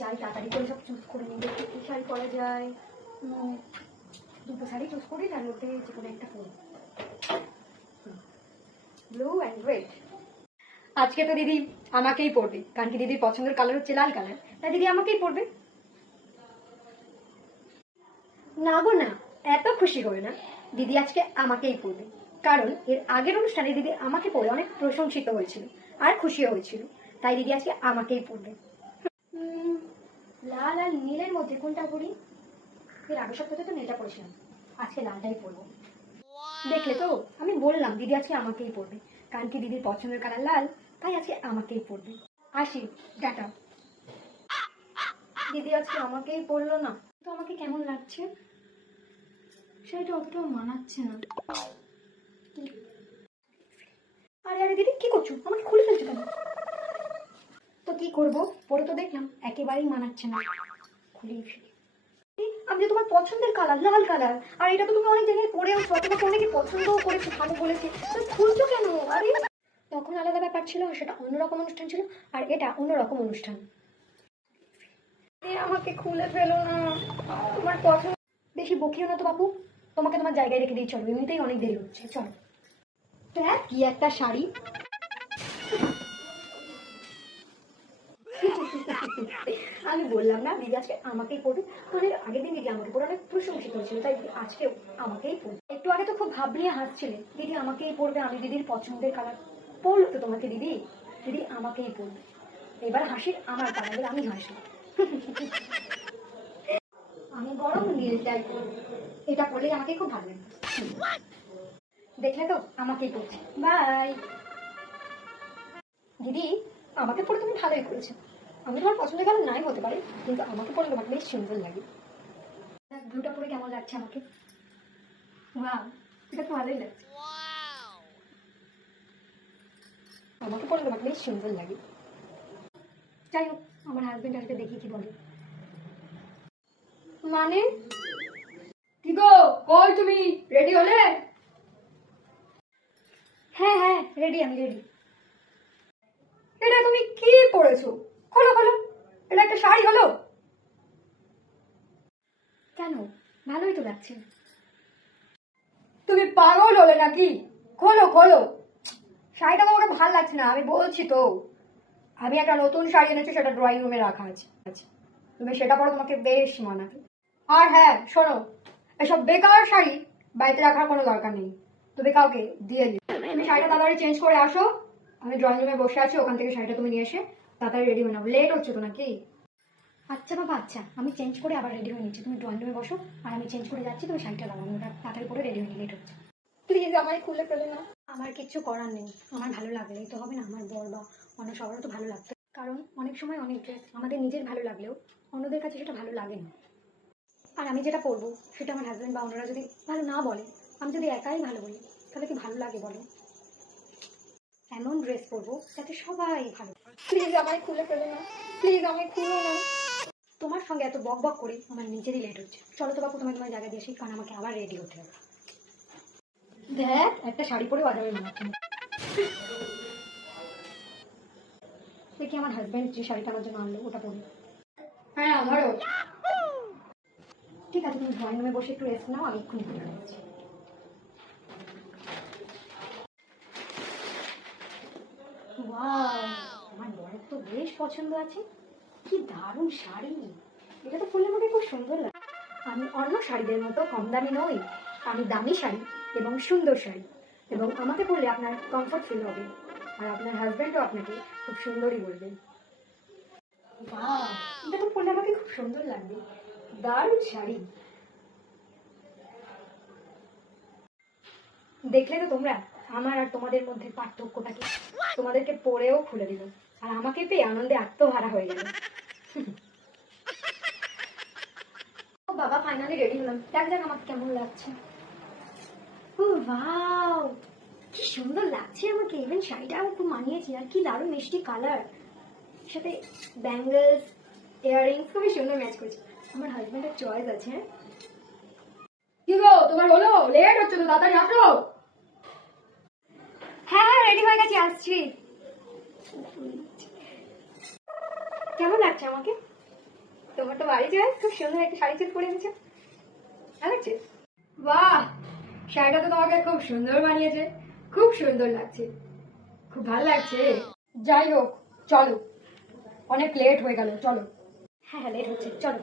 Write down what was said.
যাই তাড়াতাড়ি করে সব চুজ করে নিই, দেখি কি শাড়ি পরা যায়। দুটো শাড়ি চুজ করি, তার মধ্যে যে কোনো একটা পরি, ব্লু অ্যান্ড রেড। আজকে তো দিদি আমাকেই পরবে, কারণ কি দিদির পছন্দের কালার হচ্ছে লাল কালার, তাই দিদি আমাকেই পরবে। না গো না, এত খুশি হবে না, দিদি আজকে আমাকেই পরবে, কারণ এর আগের অনুষ্ঠানে দিদি আমাকে পরে অনেক প্রশংসিত হয়েছিল আর খুশিও হয়েছিল, তাই দিদি আজকে আমাকেই পরবে। লাল আর নীলের মধ্যে কোনটা পরি? এর আগের সপ্তাহে তো নীলটা পরেছিলাম, আজকে লালটাই পরবো। দেখলে তো, আমি বললাম দিদি আজকে আমাকেই পরবে, কারণ কি দিদির পছন্দের কালার লাল, তাই আজকে আমাকেই পরবে। আসি, টাটা। দিদি আজকে আমাকেই পরলো না, তো আমাকে কেমন লাগছে? সেটা অতটাও মানাচ্ছে না। আরে আরে দিদি কি করছো, আমাকে খুলে ফেলছো কেন? তো কি করবো, পরে তো দেখলাম একেবারেই মানাচ্ছে না, খুলেই ফেলি। আমি যে তোমার পছন্দের কালার লাল কালার, আর এটা তো তুমি অনেক জায়গায় পরেও তোমাকে অনেকে পছন্দও করেছে, ভালো বলেছে, তো খুলছো কেন? আরে তখন আলাদা ব্যাপার ছিল, সেটা অন্যরকম অনুষ্ঠান ছিল, আর এটা অন্যরকম অনুষ্ঠান। আমাকে খুলে ফেলো না, তোমার পছন্দ। বেশি বকিও না তো বাবু, তোমাকে তোমার জায়গায় রেখে দিই, চলো, এমনিতেই অনেক দেরি হচ্ছে, চলো। দেখ কি একটা শাড়ি। আমি বললাম না দিদি আজকে আমাকেই পড়বে, মানে আগের দিন দিদি আমাকে পড়ে অনেক প্রশংসিত হয়েছিল, তাই দিদি আজকে আমাকেই পড়বে। একটু আগে তো খুব ভাব নিয়ে হাসছিলে, দিদি আমাকেই পড়বে, আমি দিদির পছন্দের কালার। পড়লো তো তোমাকে দিদি, দিদি আমাকেই পড়বে। এবার হাসির আমার পালা, এবার আমি হাসি। আমি বরং নীলটাই পড়বো, এটা পড়লে আমাকে খুব ভালো লাগে। দেখলে তো আমাকেই পড়ছে, বাই। দিদি আমাকে পড়ে তুমি ভালোই করেছো, আমি তোমার পছন্দের কালার নাই হতে পারে, কিন্তু আমাকে পরে তোমাকে বেশ সুন্দর লাগে। ব্লুটা পরে কেমন লাগছে আমাকে? ওয়াও, এটা তো ভালোই লাগছে, আমাকে পরে তোমাকে বেশ সুন্দর লাগে। যাই হোক, আমার হাজবেন্ড আসবে, দেখি কি বলে। মানে কি গো, কই তুমি, রেডি হলে? হ্যাঁ হ্যাঁ রেডি, আমি রেডি। এটা তুমি কি পরেছো? খোলো খোলো, এটা একটা শাড়ি হলো? কেন, ভালোই তো লাগছে। তুমি পাগল হলে নাকি? খোলো খোলো, শাড়িটা তোমাকে ভালো লাগছে না, আমি বলছি তো। আমি একটা নতুন শাড়ি এনেছি, সেটা ড্রয়িং রুমে রাখা আছে, তুমি সেটা পরে তোমাকে বেশ মানাবে। আর হ্যাঁ শোনো, এসব বেকার শাড়ি বাড়িতে রাখার কোনো দরকার নেই, তুমি কাউকে দিয়ে দিও। তুমি শাড়িটা তাড়াতাড়ি চেঞ্জ করে আসো, আমি ড্রয়িং রুমে বসে আছি, ওখান থেকে শাড়িটা তুমি নিয়ে এসে তাড়াতাড়ি রেডি হয়ে নাও, লেট হচ্ছে তো নাকি? আচ্ছা বাবা আচ্ছা, আমি চেঞ্জ করে আবার রেডি হয়ে নিচ্ছি, তুমি ড্রয়িং রুমে বসো, আর আমি চেঞ্জ করে যাচ্ছি, তুমি শাড়িটা লাগানো, ওটা তাড়াতাড়ি করে রেডি হয়ে নি, লেট হচ্ছে। প্লিজ আমায় খুলে ফেলে না। আমার কিচ্ছু করার নেই, আমার ভালো লাগলেই তো হবে না, আমার বর বা অন্য সবারও তো ভালো লাগতো, কারণ অনেক সময় অনেক ড্রেস আমাদের নিজের ভালো লাগলেও অন্যদের কাছে সেটা ভালো লাগে না। আর আমি যেটা পরবো সেটা আমার হাজব্যান্ড বা অন্যরা যদি ভালো না বলে, আমি যদি একাই ভালো বলি, তাহলে কি ভালো লাগে বলো? এমন ড্রেস পরবো যাতে সবাই ভালো। প্লিজ আমায় খুলে ফেলো না, প্লিজ আমায় খুলো না। তোমার সঙ্গে এত বক বক করে আমার নিজেরই লেট হচ্ছে, চলো তো বাপু তোমায় তোমার জায়গায় দিয়ে আসি, কারণ আমাকে আবার রেডি হতে হবে। দেখ একটা শাড়ি পরে বাজারে মানাচ্ছে না। দেখি আমার হাজব্যান্ড যে শাড়িটা আমার জন্য আনলো ওটা পরি। হ্যাঁ আমারও। ঠিক আছে, তুমি ড্রয়িং রুমে বসে একটু রেস্ট নাও, আমি এক্ষুনি করে দিচ্ছি। ওয়াও, আমার বরের তো বেশ পছন্দ আছে, কি দারুণ শাড়ি, এটা তো পরলে আমাকে খুব সুন্দর লাগে। আমি অন্য শাড়িদের মতো কম দামি নই, আমি দামি শাড়ি এবং সুন্দর শাড়ি, এবং আমাকে পরলে আপনার কমফর্ট ফিল হবে, আর আপনার হাজব্যান্ডও আপনাকে খুব সুন্দরই বলবেন। বাহ, এটা তো পরলে আমাকে খুব সুন্দর লাগবে, দারুণ শাড়ি। দেখলে তো তোমরা আমার আর তোমাদের মধ্যে পার্থক্যটাকে, তোমাদেরকে পরেও খুলে দিল, আর আমাকে পেয়ে আনন্দে আত্মহারা হয়ে গেল। ও বাবা, ফাইনালি রেডি হলাম, দেখ দেখ আমাকে কেমন লাগছে। ও ওয়াও, কি সুন্দর লাগছে আমাকে, ইভেন শাড়িটাও খুব মানিয়েছে, আর কি দারুণ মিষ্টি কালার, সাথে ব্যাঙ্গলস ইয়াররিংস খুবই সুন্দর ম্যাচ করছে। আমার হাজবেন্ডের চয়েস আছে। কি গো, তোমার হলো? লেট হচ্ছে তো, তাড়াতাড়ি আসো। হ্যাঁ হ্যাঁ রেডি হয়ে গেছি, আসছি। কেমন লাগছে আমাকে? তোমার তো বাড়ি যায়, খুব সুন্দর একটা শাড়ি চেট পরে এনেছো, ভালো লাগছে। বাহ, শাড়িটা তো তোমাকে খুব সুন্দর মানিয়েছে, খুব সুন্দর লাগছে, খুব ভালো লাগছে। যাই হোক, চলো, অনেক লেট হয়ে গেল, চলো। হ্যাঁ হ্যাঁ, লেট হচ্ছে, চলো।